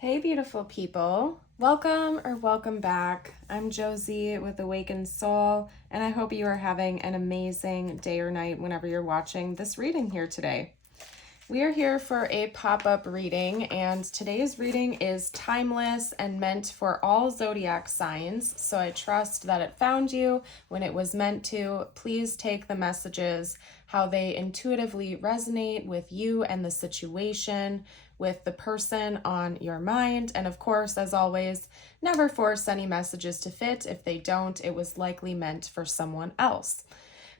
Hey, beautiful people. Welcome or welcome back. I'm Josie with Awakened Soul, and I hope you are having an amazing day or night whenever you're watching this reading here today. We are here for a pop-up reading, and today's reading is timeless and meant for all zodiac signs, so I trust that it found you when it was meant to. Please take the messages how they intuitively resonate with you and the situation, with the person on your mind, and of course, as always, never force any messages to fit. If they don't, it was likely meant for someone else.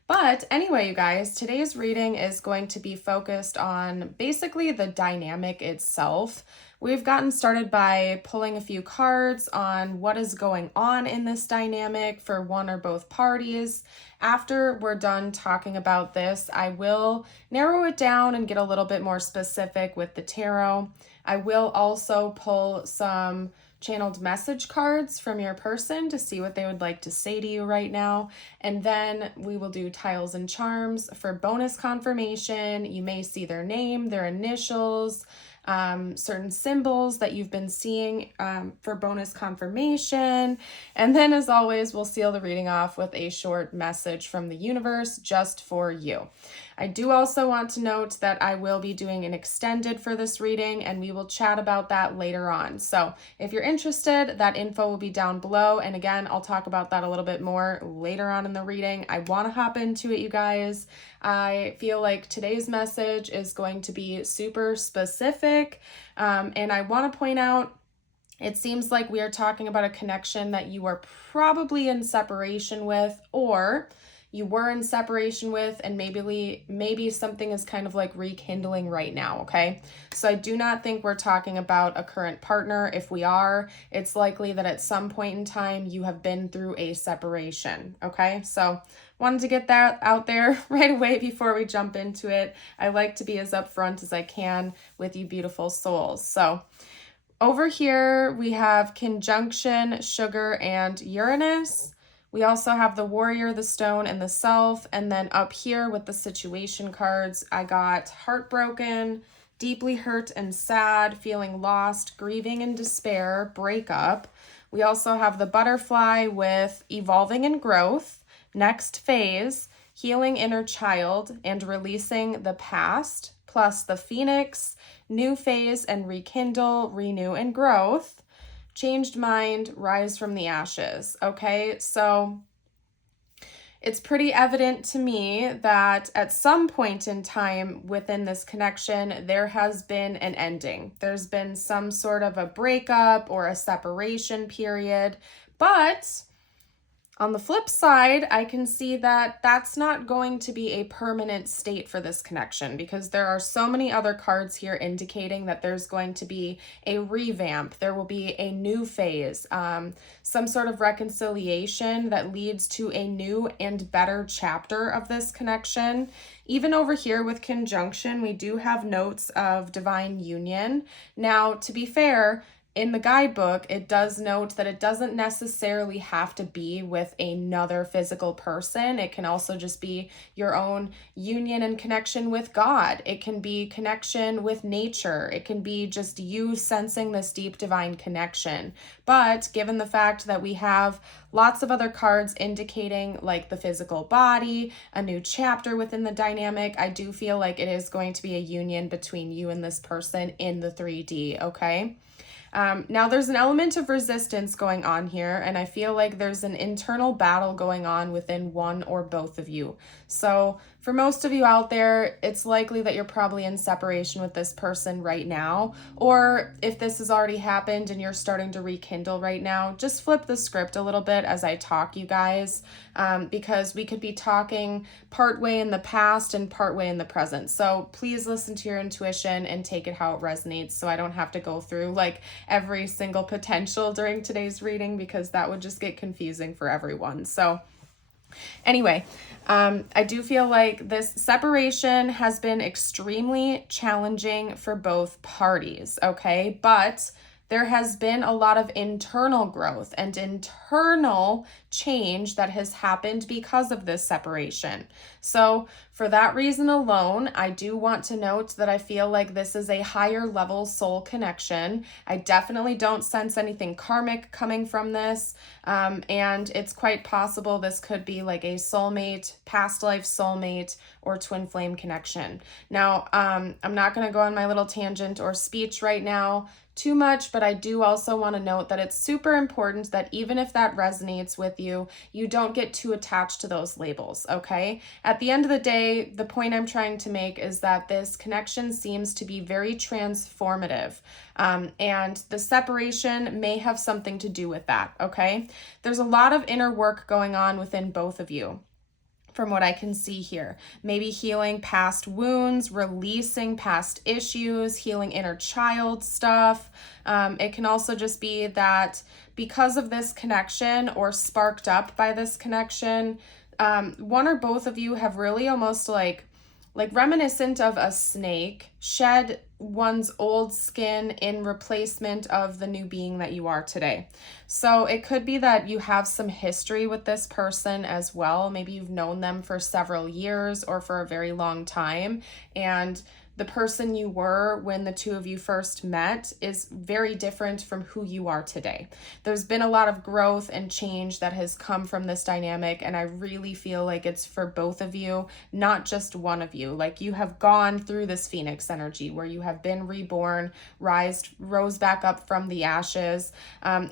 But anyway, you guys, today's reading is going to be focused on basically the dynamic itself. We've gotten started by pulling a few cards on what is going on in this dynamic for one or both parties. After we're done talking about this, I will narrow it down and get a little bit more specific with the tarot. I will also pull some channeled message cards from your person to see what they would like to say to you right now. And then we will do tiles and charms for bonus confirmation. You may see their name, their initials, certain symbols that you've been seeing for bonus confirmation. And then, as always, we'll seal the reading off with a short message from the universe just for you. I do also want to note that I will be doing an extended for this reading, and we will chat about that later on. So if you're interested, that info will be down below. And again, I'll talk about that a little bit more later on in the reading. I want to hop into it, you guys. I feel like today's message is going to be super specific. And I want to point out, it seems like we are talking about a connection that you are probably in separation with, or you were in separation with, and maybe something is kind of like rekindling right now, okay? So I do not think we're talking about a current partner. If we are, it's likely that at some point in time you have been through a separation, okay? So wanted to get that out there right away before we jump into it. I like to be as upfront as I can with you beautiful souls. So over here we have conjunction, sugar, and Uranus. We also have the warrior, the stone, and the self. And then up here with the situation cards, I got heartbroken, deeply hurt and sad, feeling lost, grieving and despair, breakup. We also have the butterfly with evolving and growth, next phase, healing inner child, and releasing the past, plus the phoenix, new phase and rekindle, renew, and growth. Changed mind, rise from the ashes. Okay, so it's pretty evident to me that at some point in time within this connection, there has been an ending. There's been some sort of a breakup or a separation period, but on the flip side, I can see that that's not going to be a permanent state for this connection, because there are so many other cards here indicating that there's going to be a revamp. There will be a new phase, some sort of reconciliation that leads to a new and better chapter of this connection. Even over here with conjunction, we do have notes of divine union. Now, to be fair, in the guidebook, it does note that it doesn't necessarily have to be with another physical person. It can also just be your own union and connection with God. It can be connection with nature. It can be just you sensing this deep divine connection. But given the fact that we have lots of other cards indicating like the physical body, a new chapter within the dynamic, I do feel like it is going to be a union between you and this person in the 3D, okay? Now there's an element of resistance going on here, and I feel like there's an internal battle going on within one or both of you. So for most of you out there, it's likely that you're probably in separation with this person right now, or if this has already happened and you're starting to rekindle right now, just flip the script a little bit as I talk, you guys, because we could be talking partway in the past and partway in the present. So please listen to your intuition and take it how it resonates, so I don't have to go through like every single potential during today's reading, because that would just get confusing for everyone. So anyway, I do feel like this separation has been extremely challenging for both parties, okay? But there has been a lot of internal growth and internal change that has happened because of this separation. So For that reason alone, I do want to note that I feel like this is a higher level soul connection. I definitely don't sense anything karmic coming from this. And it's quite possible this could be like a soulmate, past life soulmate, or twin flame connection. Now, I'm not going to go on my little tangent or speech right now too much, but I do also want to note that it's super important that even if that resonates with you, you don't get too attached to those labels, okay? At the end of the day, the point I'm trying to make is that this connection seems to be very transformative, and the separation may have something to do with that, okay? There's a lot of inner work going on within both of you, from what I can see here. Maybe healing past wounds, releasing past issues, healing inner child stuff. It can also just be that because of this connection or sparked up by this connection, one or both of you have really almost like reminiscent of a snake shed one's old skin in replacement of the new being that you are today. So it could be that you have some history with this person as well. Maybe you've known them for several years or for a very long time, and the person you were when the two of you first met is very different from who you are today. There's been a lot of growth and change that has come from this dynamic, and I really feel like it's for both of you, not just one of you. Like, you have gone through this Phoenix energy where you have been reborn, rose back up from the ashes.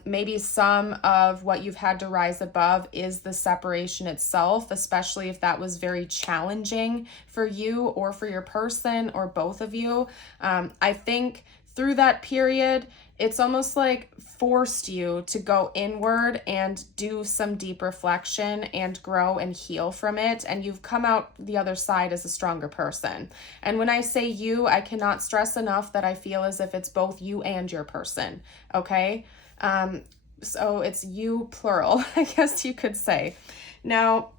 Maybe some of what you've had to rise above is the separation itself, especially if that was very challenging for you or for your person or both of you. I think through that period, it's almost like forced you to go inward and do some deep reflection and grow and heal from it. And you've come out the other side as a stronger person. And when I say you, I cannot stress enough that I feel as if it's both you and your person. Okay. So it's you plural, I guess you could say. Now,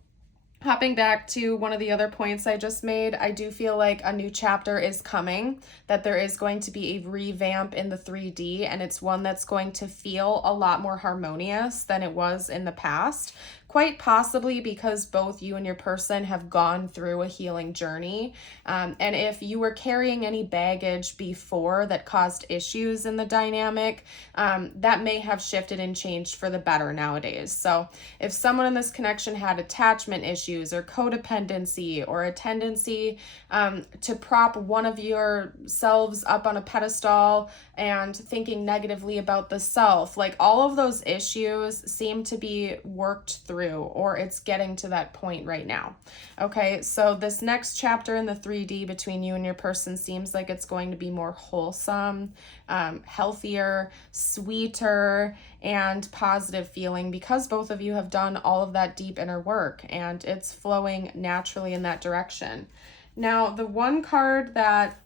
hopping back to one of the other points I just made, I do feel like a new chapter is coming, that there is going to be a revamp in the 3D, and it's one that's going to feel a lot more harmonious than it was in the past. Quite possibly because both you and your person have gone through a healing journey. And if you were carrying any baggage before that caused issues in the dynamic, that may have shifted and changed for the better nowadays. So if someone in this connection had attachment issues or codependency or a tendency to prop one of yourselves up on a pedestal and thinking negatively about the self, like all of those issues seem to be worked through, or it's getting to that point right now. Okay, so this next chapter in the 3D between you and your person seems like it's going to be more wholesome, healthier, sweeter, and positive feeling because both of you have done all of that deep inner work and it's flowing naturally in that direction. Now, the one card that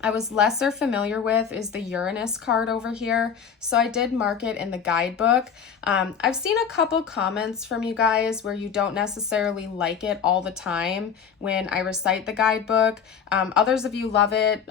I was lesser familiar with is the Uranus card over here. So I did mark it in the guidebook. I've seen a couple comments from you guys where you don't necessarily like it all the time when I recite the guidebook. Others of you love it.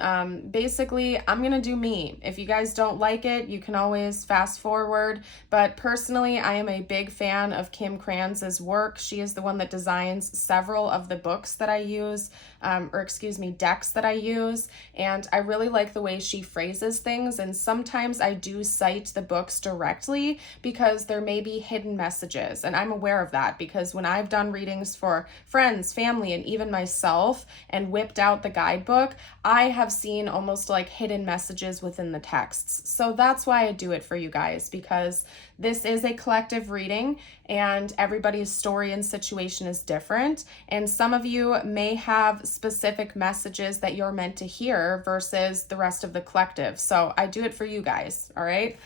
Basically, I'm going to do me. If you guys don't like it, you can always fast forward. But personally, I am a big fan of Kim Kranz's work. She is the one that designs several of the books that I use, decks that I use. And I really like the way she phrases things, and sometimes I do cite the books directly because there may be hidden messages, and I'm aware of that because when I've done readings for friends, family, and even myself and whipped out the guidebook, I have seen almost like hidden messages within the texts. So that's why I do it for you guys, because this is a collective reading and everybody's story and situation is different, and some of you may have specific messages that you're meant to hear versus the rest of the collective. So I do it for you guys, all right?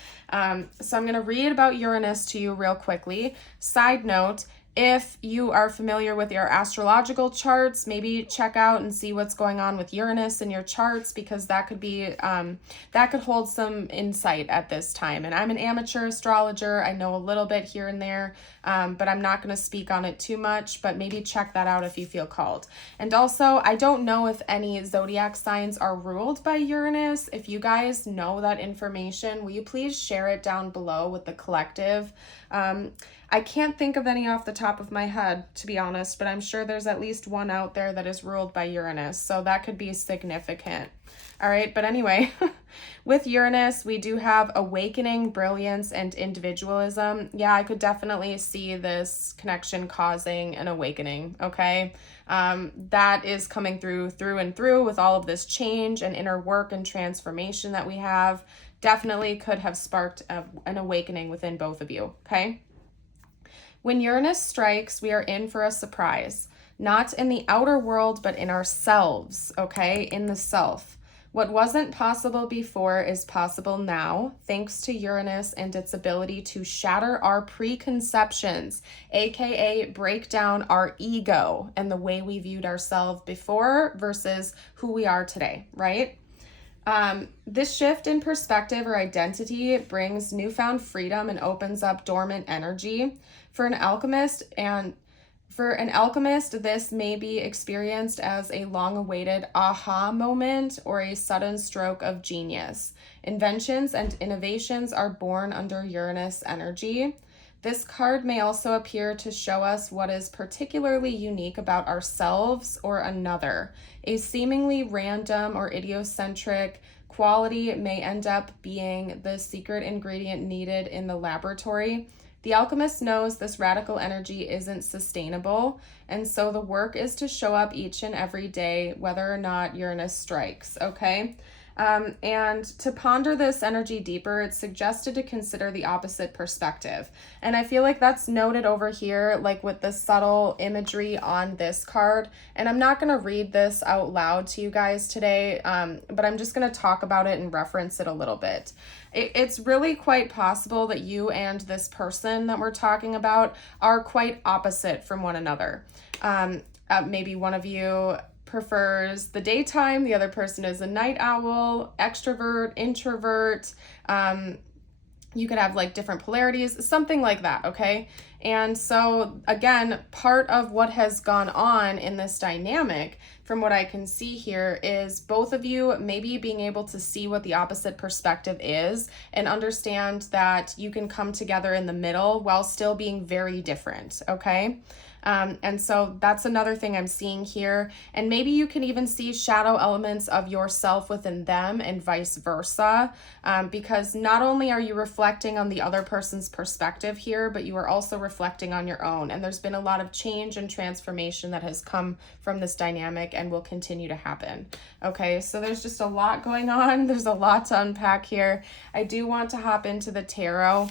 So I'm going to read about Uranus to you real quickly. Side note, if you are familiar with your astrological charts, maybe check out and see what's going on with Uranus in your charts, because that could be that could hold some insight at this time. And I'm an amateur astrologer. I know a little bit here and there, but I'm not going to speak on it too much, but maybe check that out if you feel called. And also, I don't know if any zodiac signs are ruled by Uranus. If you guys know that information, will you please share it down below with the collective? I can't think of any off the top of my head, to be honest, but I'm sure there's at least one out there that is ruled by Uranus, so that could be significant. All right, but anyway, with Uranus, we do have awakening, brilliance, and individualism. Yeah, I could definitely see this connection causing an awakening, okay? That is coming through and through with all of this change and inner work and transformation that we have. Definitely could have sparked an awakening within both of you, okay? When Uranus strikes, we are in for a surprise, not in the outer world, but in ourselves, okay? In the self. What wasn't possible before is possible now, thanks to Uranus and its ability to shatter our preconceptions, aka break down our ego and the way we viewed ourselves before versus who we are today, right? This shift in perspective or identity brings newfound freedom and opens up dormant energy. For an alchemist, this may be experienced as a long-awaited aha moment or a sudden stroke of genius. Inventions and innovations are born under Uranus energy. This card may also appear to show us what is particularly unique about ourselves or another. A seemingly random or idiosyncratic quality may end up being the secret ingredient needed in the laboratory. The alchemist knows this radical energy isn't sustainable, and so the work is to show up each and every day, whether or not Uranus strikes, okay? And to ponder this energy deeper, it's suggested to consider the opposite perspective. And I feel like that's noted over here, like with the subtle imagery on this card. And I'm not going to read this out loud to you guys today, but I'm just going to talk about it and reference it a little bit. It's really quite possible that you and this person that we're talking about are quite opposite from one another. Maybe one of you prefers the daytime, the other person is a night owl, extrovert, introvert. You could have like different polarities, something like that, okay? And so again, part of what has gone on in this dynamic, from what I can see here, is both of you maybe being able to see what the opposite perspective is and understand that you can come together in the middle while still being very different, okay? And so that's another thing I'm seeing here. And maybe you can even see shadow elements of yourself within them and vice versa, because not only are you reflecting on the other person's perspective here, but you are also reflecting on your own. And there's been a lot of change and transformation that has come from this dynamic and will continue to happen. Okay, so there's just a lot going on. There's a lot to unpack here. I do want to hop into the tarot.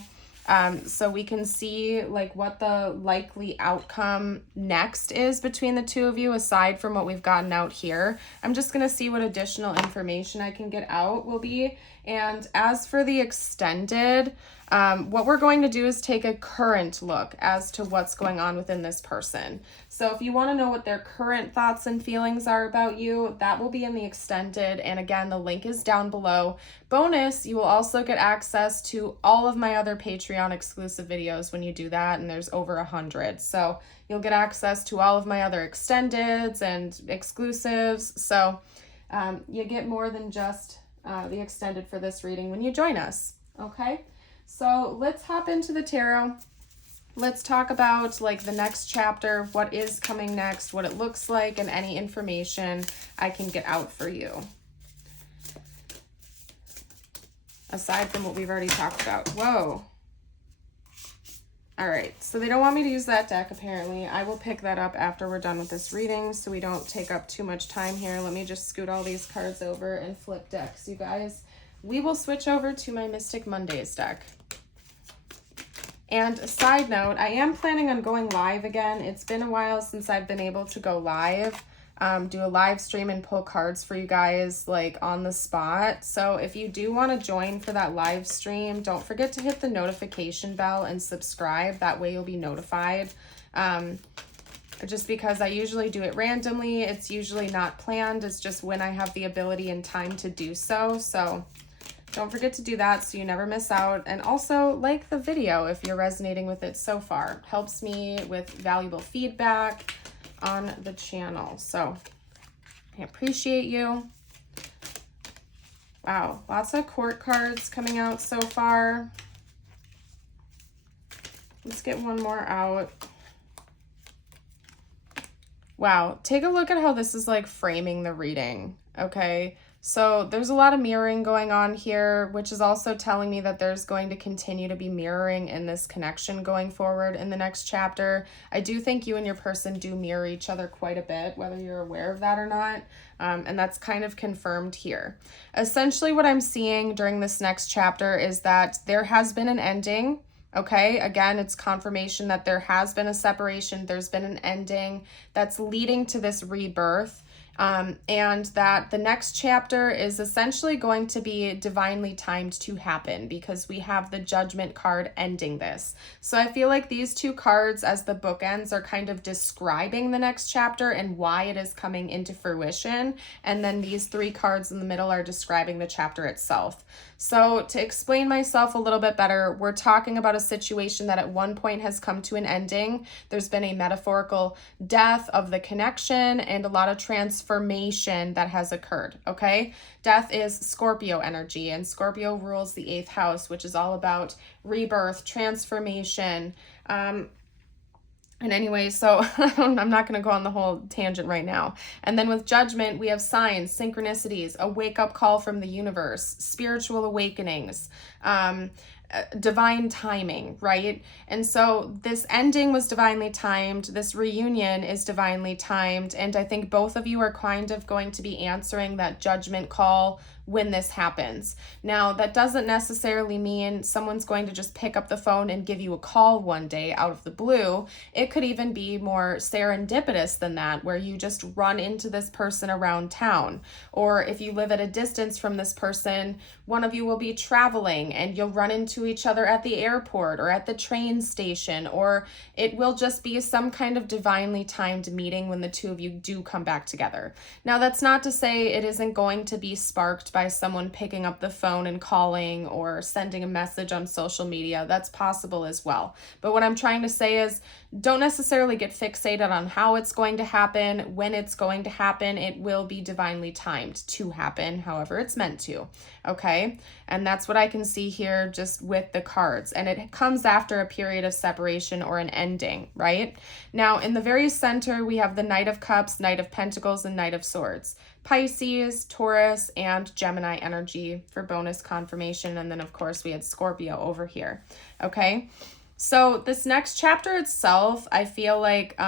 So we can see like what the likely outcome next is between the two of you, aside from what we've gotten out here. I'm just going to see what additional information I can get out will be. And as for the extended, what we're going to do is take a current look as to what's going on within this person. So if you want to know what their current thoughts and feelings are about you, that will be in the extended. And again, the link is down below. Bonus, you will also get access to all of my other Patreon exclusive videos when you do that. And there's over 100. So you'll get access to all of my other extendeds and exclusives. So you get more than just the extended for this reading when you join us. Okay, so let's hop into the tarot. Let's talk about like the next chapter, what is coming next, what it looks like, and any information I can get out for you. Aside from what we've already talked about. Whoa. All right, so they don't want me to use that deck apparently. I will pick that up after we're done with this reading so we don't take up too much time here. Let me just scoot all these cards over and flip decks, you guys. We will switch over to my Mystic Mondays deck. And a side note, I am planning on going live again. It's been a while since I've been able to go live, do a live stream and pull cards for you guys like on the spot. So if you do want to join for that live stream, don't forget to hit the notification bell and subscribe. That way you'll be notified. Just because I usually do it randomly. It's usually not planned. It's just when I have the ability and time to do so. So don't forget to do that so you never miss out. And also like the video if you're resonating with it so far. It helps me with valuable feedback on the channel. So I appreciate you. Wow, lots of court cards coming out so far. Let's get one more out. Wow, take a look at how this is like framing the reading, okay? So there's a lot of mirroring going on here, which is also telling me that there's going to continue to be mirroring in this connection going forward in the next chapter. I do think you and your person do mirror each other quite a bit, whether you're aware of that or not. And that's kind of confirmed here. Essentially what I'm seeing during this next chapter is that there has been an ending. Okay, again, it's confirmation that there has been a separation, there's been an ending that's leading to this rebirth, and that the next chapter is essentially going to be divinely timed to happen because we have the Judgment card ending this. So I feel like these two cards as the bookends are kind of describing the next chapter and why it is coming into fruition, and then these three cards in the middle are describing the chapter itself. So to explain myself a little bit better, we're talking about a situation that at one point has come to an ending. There's been a metaphorical death of the connection and a lot of transformation that has occurred, okay? Death is Scorpio energy, and Scorpio rules the 8th house, which is all about rebirth, transformation, and anyway, so I'm not going to go on the whole tangent right now. And then with Judgment, we have signs, synchronicities, a wake-up call from the universe, spiritual awakenings, divine timing, right? And so this ending was divinely timed. This reunion is divinely timed. And I think both of you are kind of going to be answering that judgment call when this happens. Now, that doesn't necessarily mean someone's going to just pick up the phone and give you a call one day out of the blue. It could even be more serendipitous than that, where you just run into this person around town. Or if you live at a distance from this person, one of you will be traveling and you'll run into each other at the airport or at the train station, or it will just be some kind of divinely timed meeting when the two of you do come back together. Now, that's not to say it isn't going to be sparked by someone picking up the phone and calling or sending a message on social media. That's possible as well. But what I'm trying to say is don't necessarily get fixated on how it's going to happen, when it's going to happen. It will be divinely timed to happen, however it's meant to, okay? And that's what I can see here just with the cards. And it comes after a period of separation or an ending, right? Now, in the very center, we have the Knight of Cups, Knight of Pentacles, and Knight of Swords. Pisces, Taurus, and Gemini energy for bonus confirmation. And then, of course, we had Scorpio over here, okay? So this next chapter itself, I feel like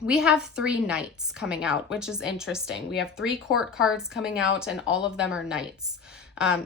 we have 3 knights coming out, which is interesting. We have 3 court cards coming out, and all of them are knights.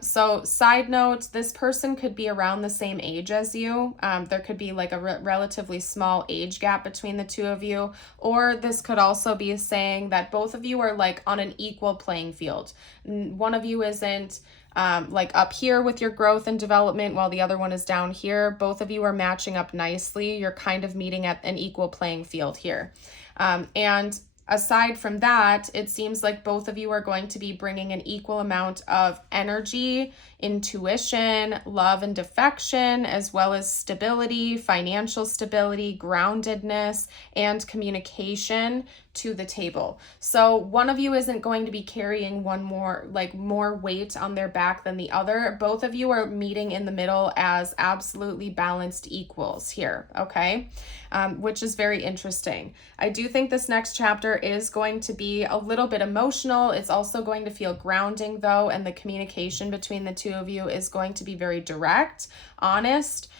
So side note, this person could be around the same age as you. There could be like a relatively small age gap between the two of you, or this could also be saying that both of you are like on an equal playing field. One of you isn't like up here with your growth and development while the other one is down here. Both of you are matching up nicely. You're kind of meeting at an equal playing field here. And aside from that, it seems like both of you are going to be bringing an equal amount of energy, intuition, love and affection, as well as stability, financial stability, groundedness, and communication to the table. So one of you isn't going to be carrying more weight on their back than the other. Both of you are meeting in the middle as absolutely balanced equals here, okay? Which is very interesting. I do think this next chapter is going to be a little bit emotional. It's also going to feel grounding though, and the communication between the two of you is going to be very direct, honest.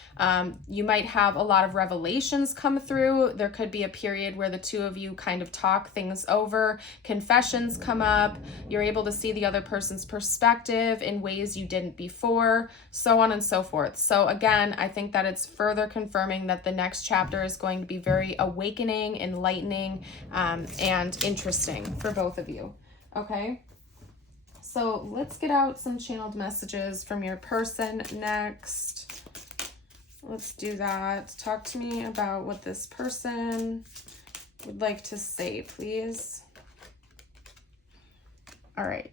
You might have a lot of revelations come through. There could be a period where the two of you kind of talk things over, confessions come up, you're able to see the other person's perspective in ways you didn't before, so on and so forth. So again, I think that it's further confirming that the next chapter is going to be very awakening, enlightening, and interesting for both of you. Okay? So let's get out some channeled messages from your person next. Let's do that. Talk to me about what this person would like to say, please. All right.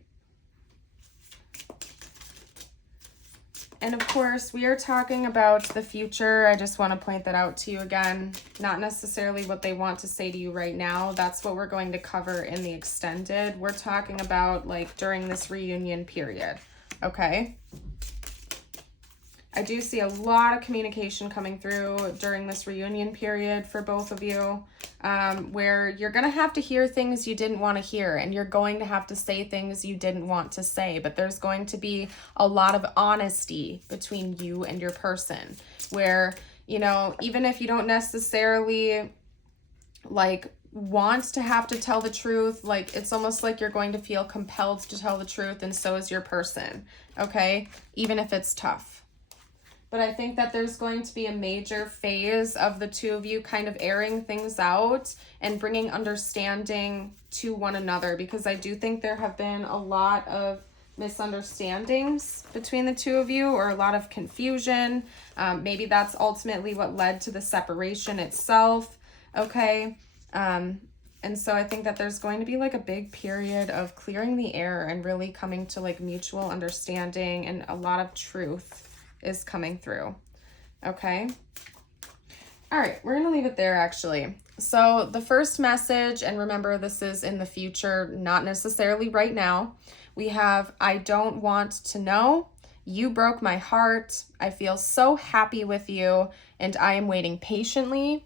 And of course, we are talking about the future. I just want to point that out to you again. Not necessarily what they want to say to you right now. That's what we're going to cover in the extended. We're talking about like during this reunion period. Okay? I do see a lot of communication coming through during this reunion period for both of you, where you're going to have to hear things you didn't want to hear, and you're going to have to say things you didn't want to say, but there's going to be a lot of honesty between you and your person, where, you know, even if you don't necessarily like want to have to tell the truth, like it's almost like you're going to feel compelled to tell the truth, and so is your person, okay? Even if it's tough. But I think that there's going to be a major phase of the two of you kind of airing things out and bringing understanding to one another, because I do think there have been a lot of misunderstandings between the two of you, or a lot of confusion. Maybe that's ultimately what led to the separation itself, okay? And so I think that there's going to be like a big period of clearing the air and really coming to like mutual understanding, and a lot of truth is coming through, okay? All right, we're gonna leave it there actually. So the first message, and remember this is in the future, not necessarily right now, we have, I don't want to know, you broke my heart, I feel so happy with you, and I am waiting patiently.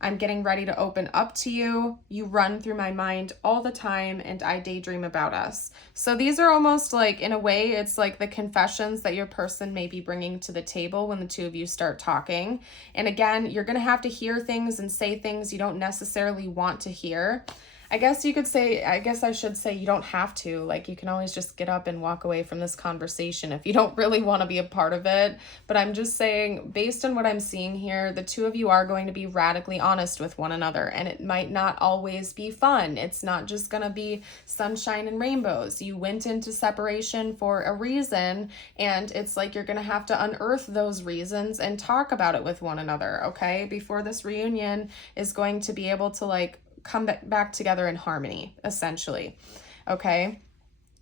I'm getting ready to open up to you. You run through my mind all the time, and I daydream about us. So these are almost like, in a way, it's like the confessions that your person may be bringing to the table when the two of you start talking. And again, you're going to have to hear things and say things you don't necessarily want to hear. I guess I should say you don't have to. Like, you can always just get up and walk away from this conversation if you don't really want to be a part of it. But I'm just saying, based on what I'm seeing here, the two of you are going to be radically honest with one another, and it might not always be fun. It's not just going to be sunshine and rainbows. You went into separation for a reason, and it's like you're going to have to unearth those reasons and talk about it with one another, okay? Before this reunion is going to be able to like come back together in harmony, essentially, okay?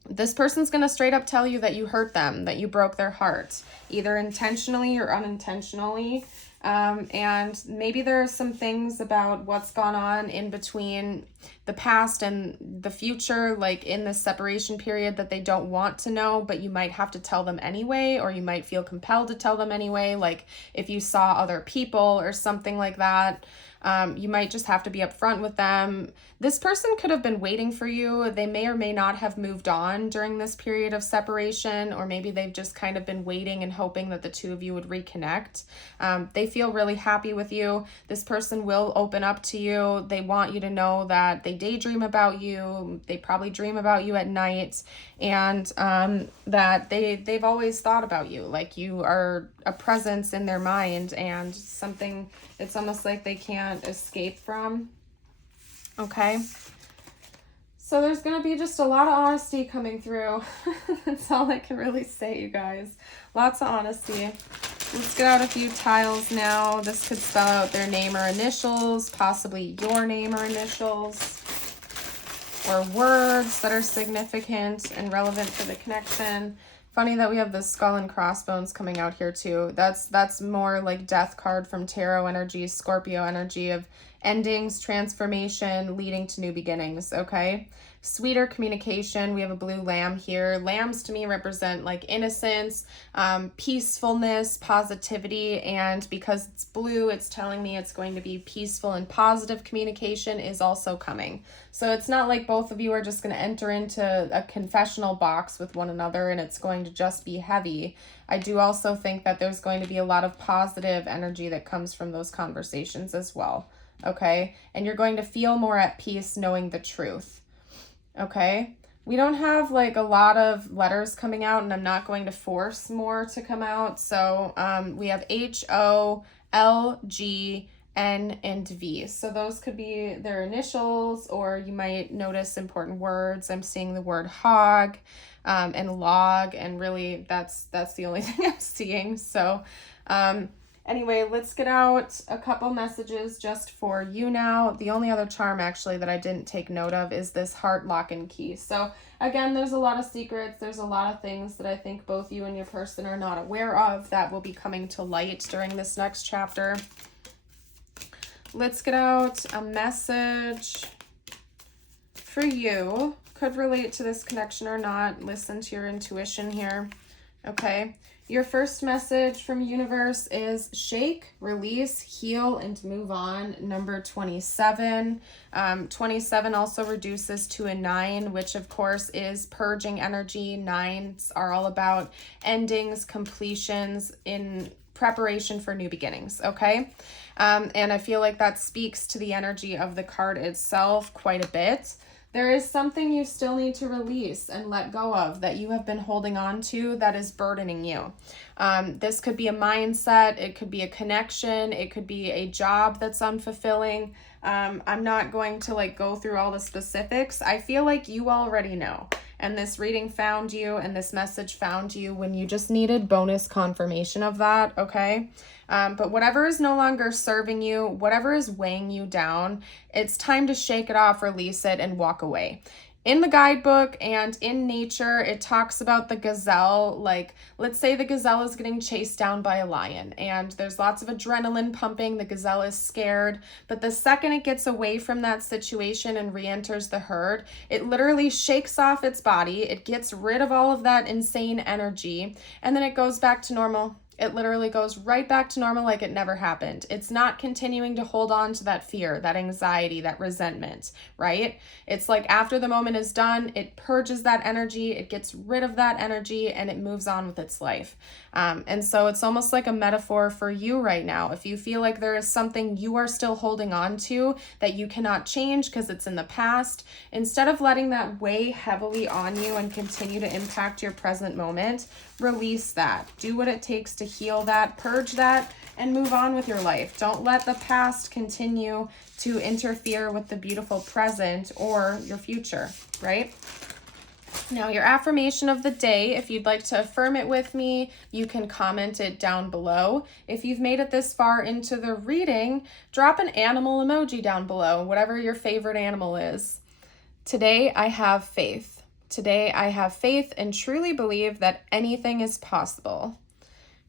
This person's going to straight up tell you that you hurt them, that you broke their heart, either intentionally or unintentionally. And maybe there are some things about what's gone on in between the past and the future, like in this separation period, that they don't want to know, but you might have to tell them anyway, or you might feel compelled to tell them anyway. Like if you saw other people or something like that, you might just have to be upfront with them. This person could have been waiting for you. They may or may not have moved on during this period of separation, or maybe they've just kind of been waiting and hoping that the two of you would reconnect. They feel really happy with you. This person will open up to you. They want you to know that they daydream about you. They probably dream about you at night, and that they've always thought about you. Like you are a presence in their mind, and something it's almost like they can't escape from. Okay, so there's going to be just a lot of honesty coming through. That's all I can really say, you guys. Lots of honesty. Let's get out a few tiles now. This could spell out their name or initials, possibly your name or initials, or words that are significant and relevant for the connection. Funny that we have the skull and crossbones coming out here too. That's more like death card from tarot energy, Scorpio energy of endings, transformation, leading to new beginnings, okay? Sweeter communication. We have a blue lamb here. Lambs to me represent like innocence, peacefulness, positivity, and because it's blue, it's telling me it's going to be peaceful, and positive communication is also coming. So it's not like both of you are just going to enter into a confessional box with one another and it's going to just be heavy. I do also think that there's going to be a lot of positive energy that comes from those conversations as well, okay? And you're going to feel more at peace knowing the truth. Okay, we don't have like a lot of letters coming out, and I'm not going to force more to come out. So we have H, O, L, G, N, and V. So those could be their initials, or you might notice important words. I'm seeing the word hog and log, and really that's the only thing I'm seeing. So anyway, let's get out a couple messages just for you now. The only other charm actually that I didn't take note of is this heart lock and key. So again, there's a lot of secrets. There's a lot of things that I think both you and your person are not aware of that will be coming to light during this next chapter. Let's get out a message for you. Could relate to this connection or not. Listen to your intuition here. Okay. Your first message from universe is shake, release, heal, and move on. Number 27. 27 also reduces to a 9, which of course is purging energy. 9s are all about endings, completions in preparation for new beginnings, okay? And I feel like that speaks to the energy of the card itself quite a bit. There is something you still need to release and let go of that you have been holding on to that is burdening you. This could be a mindset, it could be a connection, it could be a job that's unfulfilling. I'm not going to go through all the specifics. I feel like you already know. And this reading found you and this message found you when you just needed bonus confirmation of that, okay? But whatever is no longer serving you, whatever is weighing you down, it's time to shake it off, release it, and walk away. In the guidebook and in nature, it talks about the gazelle. Let's say the gazelle is getting chased down by a lion and there's lots of adrenaline pumping. The gazelle is scared, but the second it gets away from that situation and re-enters the herd, it literally shakes off its body. It gets rid of all of that insane energy, and then it goes back to normal. It literally goes right back to normal like it never happened. It's not continuing to hold on to that fear, that anxiety, that resentment, right? It's like after the moment is done, it purges that energy, it gets rid of that energy, and it moves on with its life. And so it's almost like a metaphor for you right now. If you feel like there is something you are still holding on to that you cannot change because it's in the past, instead of letting that weigh heavily on you and continue to impact your present moment, release that. Do what it takes to heal that, purge that, and move on with your life. Don't let the past continue to interfere with the beautiful present or your future, right? Now, your affirmation of the day, if you'd like to affirm it with me, you can comment it down below. If you've made it this far into the reading, drop an animal emoji down below, whatever your favorite animal is. Today, I have faith. Today, I have faith and truly believe that anything is possible.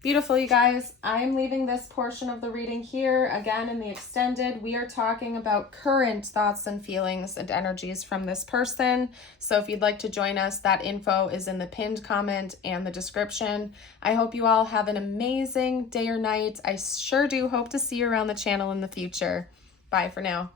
Beautiful, you guys. I'm leaving this portion of the reading here. Again, in the extended, we are talking about current thoughts and feelings and energies from this person. So if you'd like to join us, that info is in the pinned comment and the description. I hope you all have an amazing day or night. I sure do hope to see you around the channel in the future. Bye for now.